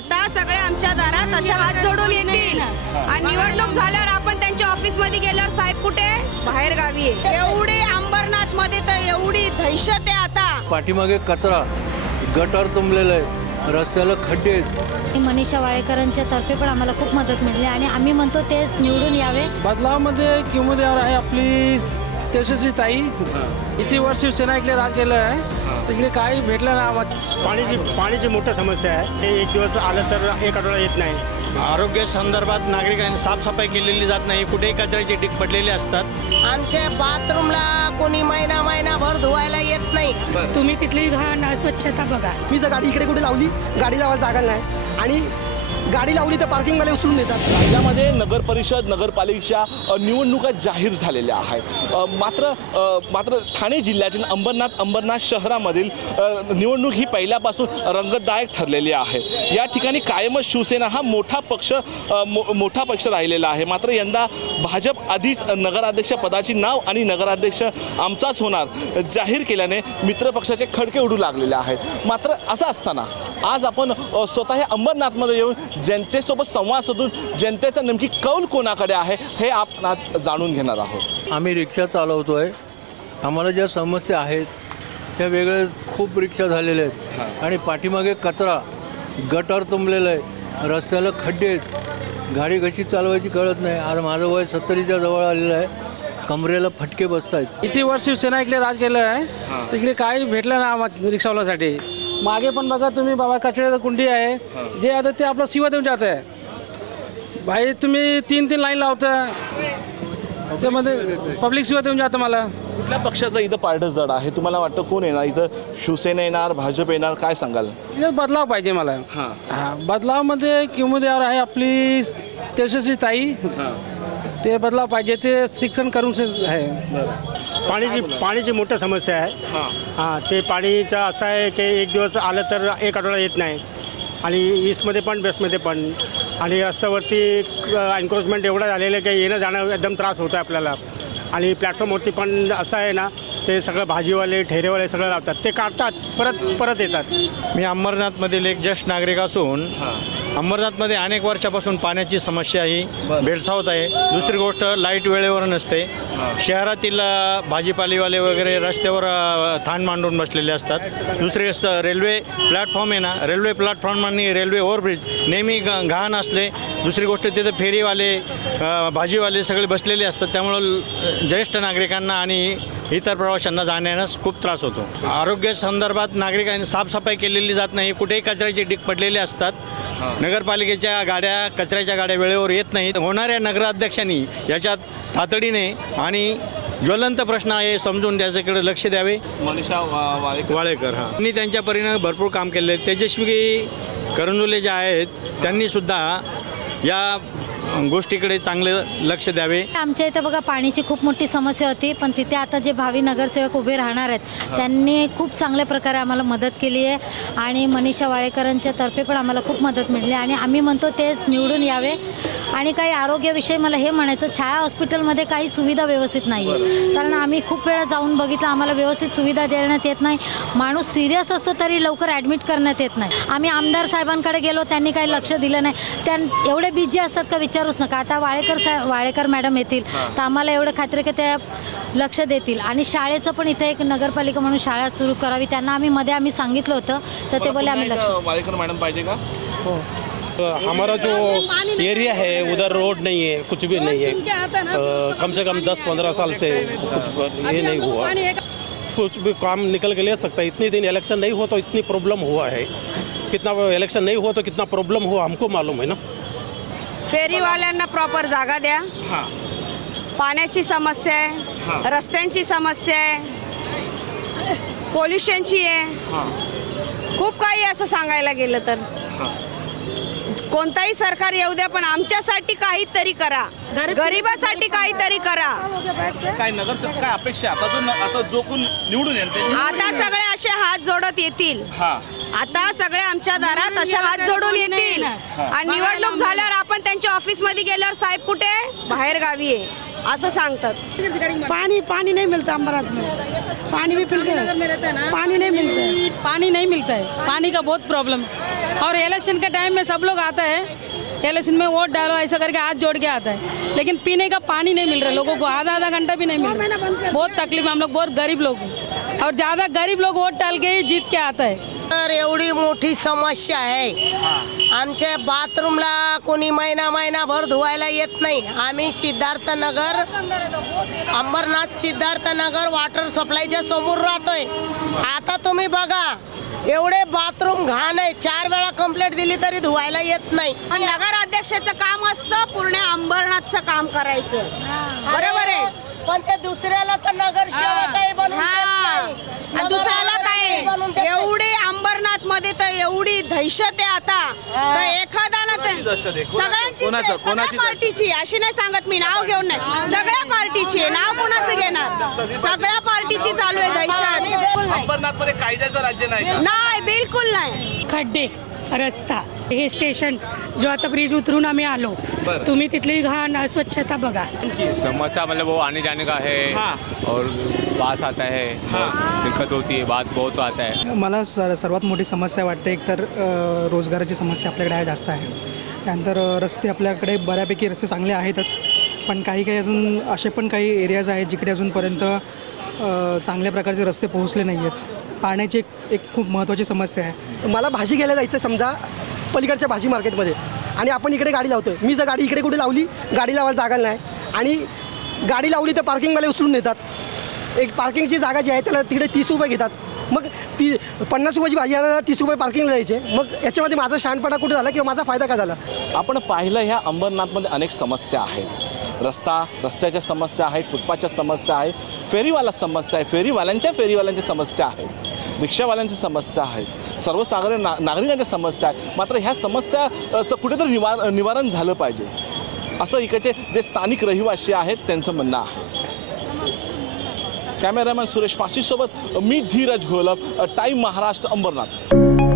आता सगळे आमच्या दारात असे हात जोडून येतील. आणि निवडणूक झाल्यावर आपण त्यांच्या ऑफिसमध्ये गेल्यावर साहेब कुठे? बाहेर गावी आहे. एवढी अंबरनाथमध्ये तर एवढी दहशत आहे आता. पाठीमागे कचरा गटार तुंबलेलं आहे. रस्त्याला खड्डे आहेत. मनीषा वाळेकरांच्या तर्फे पण आम्हाला खूप मदत मिळाली आणि आम्ही म्हणतो तेच निवडून यावे. बदलावमध्ये किमोद्यावर आहे आपली तेजस्वी ताई किती वर्ष शिवसेना इकडे राज केलं आहे तिकडे काही भेटलं ना आम्हाला पाणीची पाणीची मोठी समस्या आहे. ते एक दिवस आलं तर एक आठवडा येत नाही. आरोग्य संदर्भात नागरिकांनी साफसफाई केलेली जात नाही. कुठेही कचऱ्याचे ढीक पडलेले असतात. आमच्या बाथरूमला कोणी महिना महिनाभर धुवायला येत नाही. तुम्ही तिथली घाण अस्वच्छता बघा. मी जर गाडी इकडे कुठे लावली गाडी लावायला जागा नाही. आणि गाडी लावली तर पार्किंगवाले उचलून देतात. राज्यामध्ये नगर परिषद नगरपालिकेच्या निवडणुका जाहीर झालेल्या आहेत. मात्र मात्र ठाणे जिल्ह्यातील अंबरनाथ अंबरनाथ शहरामधील निवडणूक ही पहिल्यापासून रंगतदायक ठरलेली आहे. या ठिकाणी कायमच शिवसेना हा मोठा पक्ष मो- मोठा पक्ष राहिलेला आहे. मात्र यंदा भाजप आधीच नगराध्यक्ष पदाची नाव आणि नगराध्यक्ष आमचाच होणार जाहीर केल्याने मित्रपक्षाचे खडके उडू लागलेले आहेत. मात्र असं असताना आज आपण स्वतः हे अंबरनाथमध्ये येऊन जनतेसोबत संवाद साधून जनतेचा नेमकी कौल कोणाकडे आहे हे आपण आज जाणून घेणार आहोत. आम्ही रिक्षा चालवतोय. आम्हाला ज्या समस्या आहेत त्या वेगळ्या खूप रिक्षा झालेल्या आहेत. आणि पाठीमागे कचरा गटार तुंबलेलं आहे. रस्त्याला खड्डे आहेत. गाडी कशी चालवायची कळत नाही. आज माझं वय सत्तरीच्या जवळ आलेलं आहे. कमरेला फटके बसत आहेत किती वर्ष शिवसेना इकडे राज केलं आहे? तिकडे काही भेटलं ना आम्हाला रिक्षावाल्यासाठी? मागे पण बघा तुम्ही बाबा कचऱ्याचं कुंडी आहे. जे आता ते आपलं शिवा देऊन जात आहे भाई तुम्ही तीन तीन लाईन लावता. त्यामध्ये पब्लिक शिवा देऊन जातं मला. कुठल्या पक्षाचं इथं पारडं जड आहे? तुम्हाला वाटतं कोण येणार? इथं शिवसेना येणार भाजप येणार काय सांगाल? बदलाव पाहिजे मला. हां. बदलावमध्ये किमोद्यावर आहे आपली तेजस्वी ताई. ते बदलाव पाहिजे ते शिक्षण करून आहे. पाणीची पाणीची मोठी समस्या आहे. हां. ते पाणीचं असं आहे की एक दिवस आलं तर एक आठवडा येत नाही. आणि ईस्टमध्ये पण वेस्टमध्ये पण. आणि रस्त्यावरती एन्क्रोचमेंट एवढं झालेलं आहे की येणं जाणं एकदम त्रास होतो आहे आपल्याला. आणि प्लॅटफॉर्मवरती पण असं आहे ना ते सगळं भाजीवाले ठेरेवाले सगळं लावतात. ते काढतात परत परत येतात. मी अंबरनाथमधील एक ज्येष्ठ नागरिक असून अंबरनाथमध्ये अनेक वर्षापासून पाण्याची समस्या ही भेडसावत आहे. दुसरी गोष्ट लाइट वेळेवर नसते शहरातील भाजीपालेवाले वगैरे रस्त्यावर थान मांडून बसलेले असतात. दुसरी गोष्ट रेल्वे प्लॅटफॉर्म आहे ना रेल्वे प्लॅटफॉर्म आणि रेल्वे ओव्हरब्रिज नेहमी ग- घाण असले. दुसरी गोष्ट तिथे फेरीवाले भाजीवाले सगळे बसलेले असतात. त्यामुळं ज्येष्ठ नागरिकांना आणि इतर प्रवाशांना जाण्यास खूप त्रास होतो. आरोग्य संदर्भात नागरिकांनी साफसफाई केलेली जात नाही कुठेही कचऱ्याचे ढीक पडलेले असतात. नगरपालिकेच्या गाड्या कचऱ्याच्या गाड्या वेळेवर येत नाहीत. होणाऱ्या नगराध्यक्षांनी याच्यात तातडीने आणि ज्वलंत प्रश्न आहे समजून त्याच्याकडे लक्ष द्यावे. मनीषा वाळेकर. हां. त्यांनी त्यांच्या परीनं भरपूर काम केले तेजस्वी करंजुले जे आहेत त्यांनी सुद्धा या गोष्टीकडे चांगले लक्ष द्यावे. आमच्या इथे बघा पाण्याची खूप मोठी समस्या होती पण तिथे आता जे भावी नगरसेवक उभे राहणार आहेत त्यांनी खूप चांगल्या प्रकारे आम्हाला मदत केली आहे आणि मनीषा वाळेकरांच्या तर्फे पण आम्हाला खूप मदत मिळाली आणि आम्ही म्हणतो तेच निवडून यावे. आणि काही आरोग्याविषयी मला हे म्हणायचं छाया हॉस्पिटलमध्ये काही सुविधा व्यवस्थित नाही आहे कारण आम्ही खूप वेळा जाऊन बघितलं आम्हाला व्यवस्थित सुविधा देण्यात येत नाही. माणूस सिरियस असतो तरी लवकर ॲडमिट करण्यात येत नाही. आम्ही आमदार साहेबांकडे गेलो त्यांनी काही लक्ष दिलं नाही. त्यां एवढे बिझी असतात का विचारूच नका. आता वाळेकर साहेब वाळेकर मॅडम येतील. तर आम्हाला एवढं खात्री की ते लक्ष देतील. आणि शाळेचं पण इथे एक नगरपालिका म्हणून शाळा सुरू करावी. त्यांना आम्ही मध्ये आम्ही सांगितलं होतं. तर ते बोले आम्ही लक्ष वाळेकर मॅडम पाहिजे का? हमारा जो एरिया है उधर रोड नहीं है कुछ भी नहीं है। कम से कम 10-15 साल से कुछ ये नहीं हुआ। कुछ भी काम निकल के ले सकता है। इतने दिन इलेक्शन नहीं हुआ तो इतनी प्रॉब्लम हुआ है। कितना इलेक्शन नहीं हुआ तो कितना प्रॉब्लम हुआ हमको मालूम है ना? फेरीवाल्यांना प्रॉपर जागा द्या. पाण्याची समस्या आहे रस्त्यांची समस्या आहे पोल्युशनची आहे. खूप काही असं सांगायला गेलं तर. कोणताही सरकार येऊ द्या पण आमच्यासाठी काहीतरी करा. गरिबासाठी काहीतरी करा. काय नगरसेवक काय अपेक्षा आहे? आता जो न- आता जो कोण निवडून येईल ते आता सगळे असे हात जोडत येतील. हा. आता सगळे आमच्या दारात असे हात जोडून येतील. आणि निवडणूक झाल्यावर आपण त्यांच्या ऑफिसमध्ये गेल्यावर साहेब कुठे? बाहेर गावी आहे. असं सांगतात. पानी पानी नहीं मिलता अम्बरात में पानी भी फिल गया पानी नहीं मिलता है पानी नहीं मिलता है पानी का बहुत प्रॉब्लम और इलेक्शन के टाइम में सब लोग आता है। इलेक्शन में वोट डालो ऐसा करके हाथ जोड़ के आता है। लेकिन पीने का पानी नहीं मिल रहा लोगों को आधा आधा घंटा भी नहीं मिल रहा। बहुत तकलीफ है हम लोग बहुत गरीब लोग हैं। और ज़्यादा गरीब लोग वोट डाल के ही जीत के आता है। तर एवढी मोठी समस्या आहे आमच्या बाथरूमला कोणी महिना महिनाभर धुवायला येत नाही. आम्ही सिद्धार्थनगर अंबरनाथ सिद्धार्थनगर वॉटर सप्लायच्या समोर राहतोय. आता तुम्ही बघा एवढे बाथरूम घाण आहे. चार वेळा कंप्लेंट दिली तरी धुवायला येत नाही. पण नगर अध्यक्षाचं काम असतं पूर्ण अंबरनाथचं काम करायचं. बरोबर आहे. पण ते दुसऱ्याला तर बनवून. आणि दुसऱ्याला काय. एवढी अंबरनाथमध्ये तर एवढी दहशत आहे आता तर एखादा ना कोणाची दहशत आहे? ते कोणाचं? सगळ्यांची कोणाचं? सगळ्या कोणाची दहशत? पार्टीची अशी नाही सांगत मी नाव घेऊन नाही सगळ्या पार्टीची आहे नाव कोणाचं घेणार सगळ्या पार्टीची चालू आहे दहशत. अंबरनाथमध्ये कायद्याचं राज्य नाही का नाही बिलकुल नाही खड्डे रस्ता हे स्टेशन जो आता ब्रिज उतरून आम्ही आलो. तुम्ही तिथली घाण अस्वच्छता बघा. समस्या मतलब वो आने जाने का है. हाँ। और बास आता है दिक्कत होती है बात बहुत आता है. मला सर सर्वात मोठी समस्या वाटते एक तर अ, रोजगाराची समस्या आपल्याकडे आहे जास्त आहे. त्यानंतर रस्ते आपल्याकडे बऱ्यापैकी रस्ते चांगले आहेतच पण काही काही अजून असे पण काही एरियाज आहेत जिकडे अजूनपर्यंत चांगल्या प्रकारचे रस्ते पोहोचले नाही आहेत पाण्याची एक एक खूप महत्त्वाची समस्या आहे. मला भाजी घ्यायला जायचं समजा. पलीकडच्या भाजी मार्केटमध्ये. आणि आपण इकडे गाडी लावतो मी जर गाडी इकडे कुठे लावली गाडी लावायला जागा नाही. आणि गाडी लावली तर पार्किंगवाले उचलून नेतात. एक पार्किंगची जागा जी आहे त्याला तिकडे तीस रुपये घेतात. मग ती पन्नास रुपयाची भाजी आणायला तीस रुपये पार्किंगला जायचे. मग याच्यामध्ये माझा शहाणपणा कुठे झाला किंवा माझा फायदा काय झाला? आपण पाहिलं ह्या अंबरनाथमध्ये अनेक समस्या आहेत. रस्ता रस्त्याच्या समस्या आहेत फुटपाथच्या समस्या आहेत फेरीवाला समस्या आहे फेरीवाल्यांच्या फेरीवाल्यांच्या समस्या आहेत. रिक्षावाल्यांच्या समस्या आहेत सर्वसाधारण ना नागरिकांच्या समस्या आहेत. मात्र ह्या समस्या कुठेतरी निवार निवारण झालं पाहिजे. असं इकडचे जे स्थानिक रहिवासी आहेत त्यांचं म्हणणं आहे. कॅमेरामॅन सुरेश पाशीसोबत मी धीरज घोलप टाईम महाराष्ट्र अंबरनाथ.